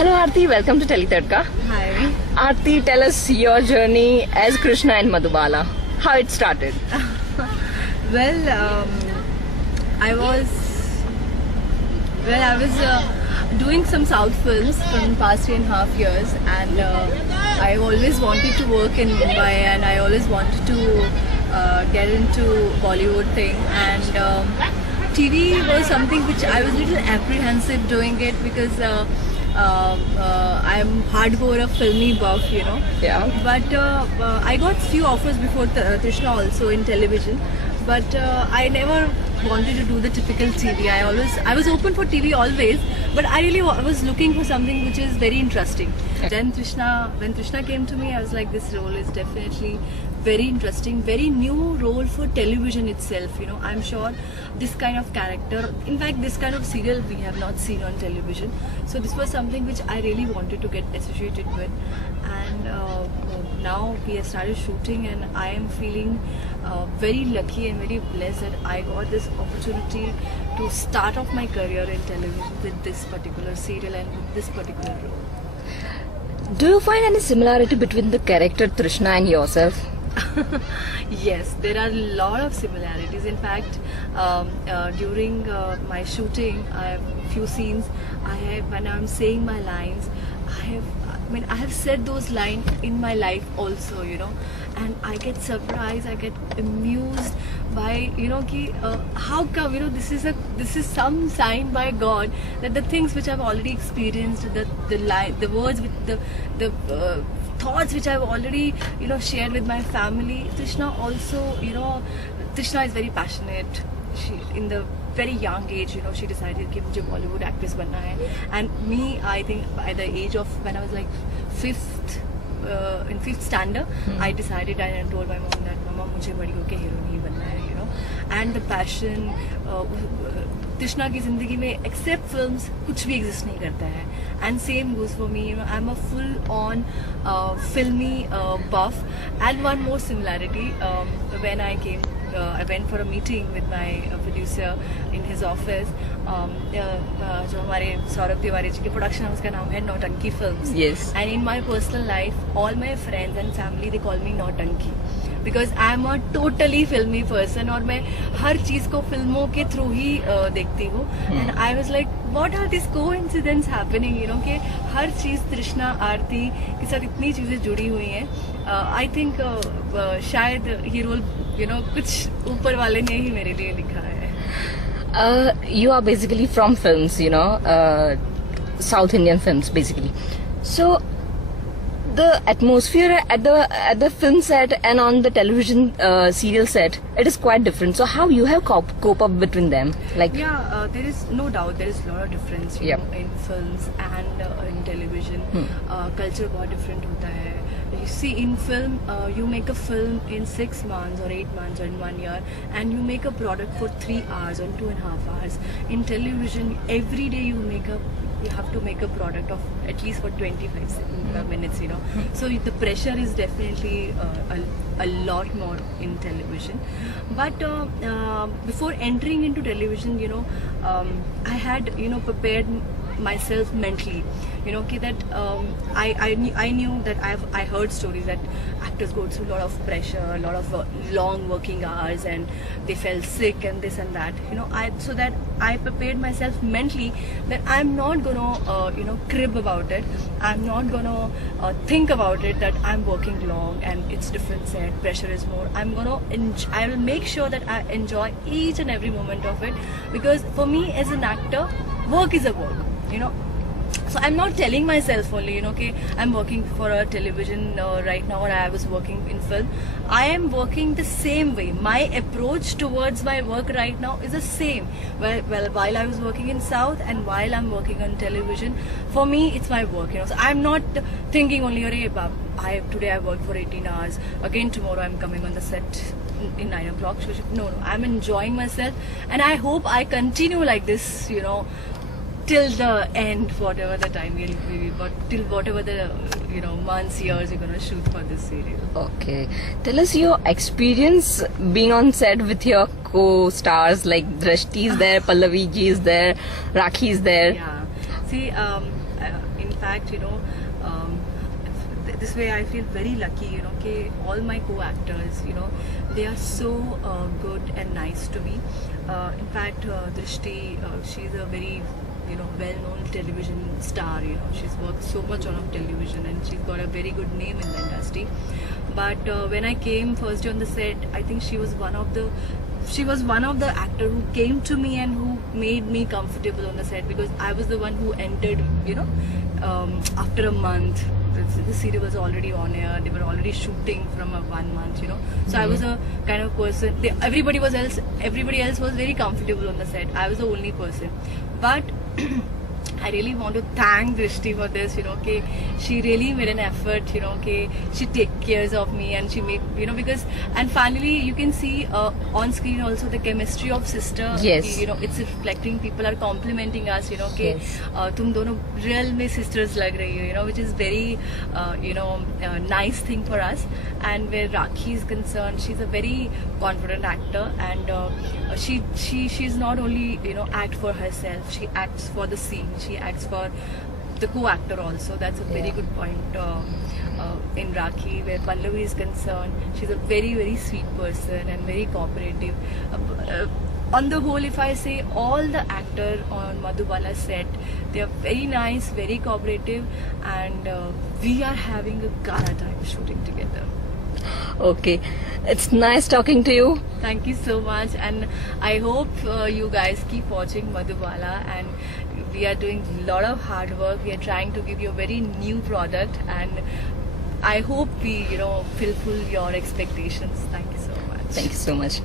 Hello Aarti, welcome to Teletadka. Hi. Aarti, tell us your journey as Krishna in Madhubala. How it started? Well, I was doing some South films from the past 3.5 years, and I always wanted to work in Mumbai, and I always wanted to get into Bollywood thing, and TV was something which I was a little apprehensive doing it because I'm hardcore a filmy buff, you know. Yeah. But I got few offers before Trishna also in television, but I never wanted to do the typical TV. I was open for TV always, but I really was looking for something which is very interesting. Then when Trishna came to me, I was like, this role is definitely very interesting, very new role for television itself. You know, I'm sure this kind of character, in fact, this kind of serial we have not seen on television. So this was something which I really wanted to get associated with, and now we have started shooting, and I am feeling very lucky and very blessed that I got this opportunity to start off my career in television with this particular serial and with this particular role. Do you find any similarity between the character Trishna and yourself? Yes, there are a lot of similarities. In fact, during my shooting, I have few scenes. When I'm saying my lines, I have said those lines in my life also, you know, and I get surprised, I get amused by, you know, how come, you know, this is some sign by God that the things which I've already experienced, the words with the thoughts which I've already, you know, shared with my family. Trishna also, you know, Trishna is very passionate. She, in the very young age, you know, she decided कि मुझे Bollywood actress बनना है. And me, I think by the age of when I was like in fifth standard, I decided, and I told my mom that Mama मुझे बड़ी होके heroine ही बनना है, you know. And the passion, Trishna की जिंदगी में except films कुछ भी exist नहीं करता है. And same goes for me, you know, I'm a full-on filmy buff. And one more similarity, when I went for a meeting with my producer in his office. जो हमारे सौरभ तिवारी जी के production house का नाम है नौटंकी films. Yes. And in my personal life, all my friends and family, they call me नौटंकी because I am a totally filmy person, और मैं हर चीज को फिल्मों के थ्रू ही देखती हूँ. And I was like, what are these coincidences happening, you know, कि हर चीज तृष्णा आरती के साथ इतनी चीजें जुड़ी हुई हैं. I think शायद ये रोल, you know, कुछ ऊपर वाले ने ही मेरे लिए लिखा है. You are basically from films, you know, South Indian films basically. So the atmosphere at the film set and on the television serial set, it is quite different. So how you have cope up between them? Like, yeah, there is no doubt there is a lot of difference, you know, in films and in television. Culture बहुत different होता है. You see, in film, you make a film in 6 months or 8 months or in 1 year, and you make a product for 3 hours or 2.5 hours. In television, every day you have to make a product of at least for 25 minutes, you know. So the pressure is definitely a lot more in television. But before entering into television, you know, I had, you know, prepared myself mentally, you know, that I knew that I heard stories that actors go through a lot of pressure, a lot of long working hours, and they fell sick and this and that, you know. So that I prepared myself mentally that I'm not gonna you know, crib about it. I'm not gonna think about it that I'm working long and it's different set, pressure is more. I will make sure that I enjoy each and every moment of it, because for me as an actor, work is a work, you know. So I'm not telling myself only, you know, okay, I'm working for a television right now, or I was working in film. I am working the same way. My approach towards my work right now is the same. Well, while I was working in South and while I'm working on television, for me it's my work, you know. So I'm not thinking only, today I worked for 18 hours. Again tomorrow I'm coming on the set in 9 o'clock. No, I'm enjoying myself, and I hope I continue like this, you know, till the end, whatever the time will be, but till whatever the, you know, months, years you're gonna shoot for this serial. Okay, tell us your experience being on set with your co-stars, like Drashti is there, Pallavi ji is there, Rakhi is there. Yeah, see, In fact, this way I feel very lucky, all my co-actors, they are so good and nice to me. In fact, Drishti, she's a very well-known television star. She's worked so much on television and she's got a very good name in the industry. But when I came first on the set, I think she was one of the actor who came to me and who made me comfortable on the set, because I was the one who entered, after a month. The serial was already on air. They were already shooting from 1 month, So I was a kind of person. Everybody else was very comfortable on the set. I was the only person. But I really want to thank Drishti for this, she really made an effort, she take cares of me, and she made, because, and finally you can see on screen also the chemistry of sister. Yes. It's reflecting, people are complimenting us, Yes. tum dono real mein sisters lag rahi ho, which is very, nice thing for us. And where Rakhi is concerned, she's a very confident actor, and she's not only, act for herself, she acts for the scene. She acts for the co-actor also. That's a very good point in Rakhi. Where Pallavi is concerned, she's a very, very sweet person and very cooperative. On the whole, if I say, all the actors on Madhubala set, they are very nice, very cooperative, and we are having a gala time shooting together. Okay, it's nice talking to you. Thank you so much, and I hope you guys keep watching Madhubala, and we are doing a lot of hard work. We are trying to give you a very new product, and I hope we fulfill your expectations. Thank you so much. Thank you so much.